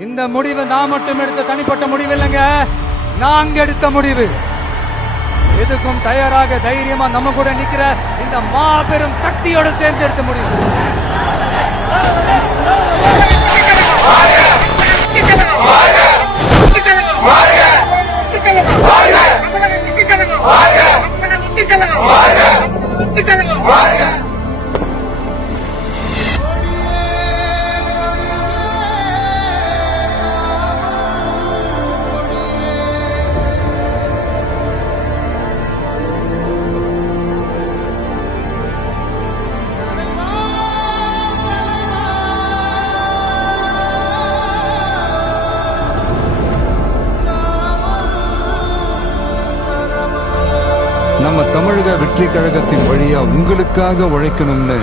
இந்த முடிவு நான் மட்டும் எடுத்த தனிப்பட்ட முடிவு இல்லைங்க, நாங்க எடுத்த முடிவு. எதுக்கும் தயாராக தைரியமா நம்ம கூட நிக்கிற இந்த மாபெரும் சக்தியோட சேர்ந்து எடுத்த முடிவு. நம்ம தமிழக வெற்றி கழகத்தின் வழியா உங்களுக்காக உழைக்கணும்னு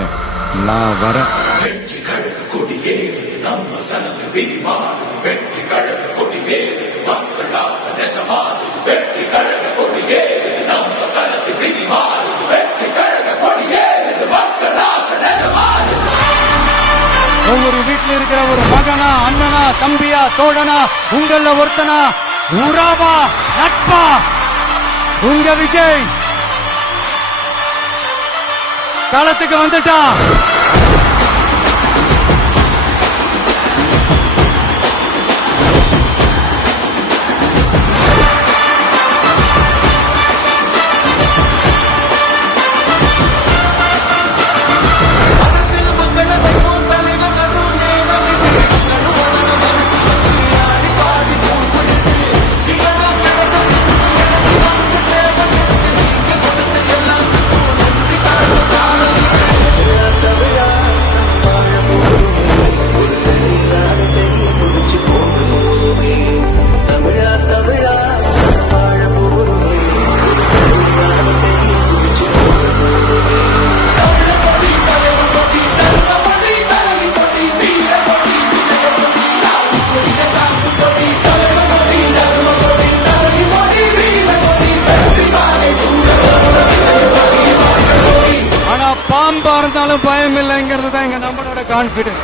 நான் வரேன். வெற்றி கழக கொடியேறுது நம்ம சனத்து விதிமாறுது, வெற்றி கழக கொடியேறுது மக்கள் ஆசை நிஜமாறுது, வெற்றி கழக கொடியேறுது நம்ம சனத்து விதிமாறுது, வெற்றி கழக கொடியேறுது மக்கள் ஆசை நிஜமாறுது. ஒவ்வொரு வீட்டில் இருக்கிற ஒரு மகனா, அண்ணனா, தம்பியா, தோழனா, உங்கள ஒருத்தனா, உறவா, நட்பா, உங்க விஜய் களத்துக்கு வந்துட்டான். பாம்பா இருந்தாலும் பயம் இல்லைங்கிறது தான் எங்க நம்மளோட கான்பிடன்ஸ்.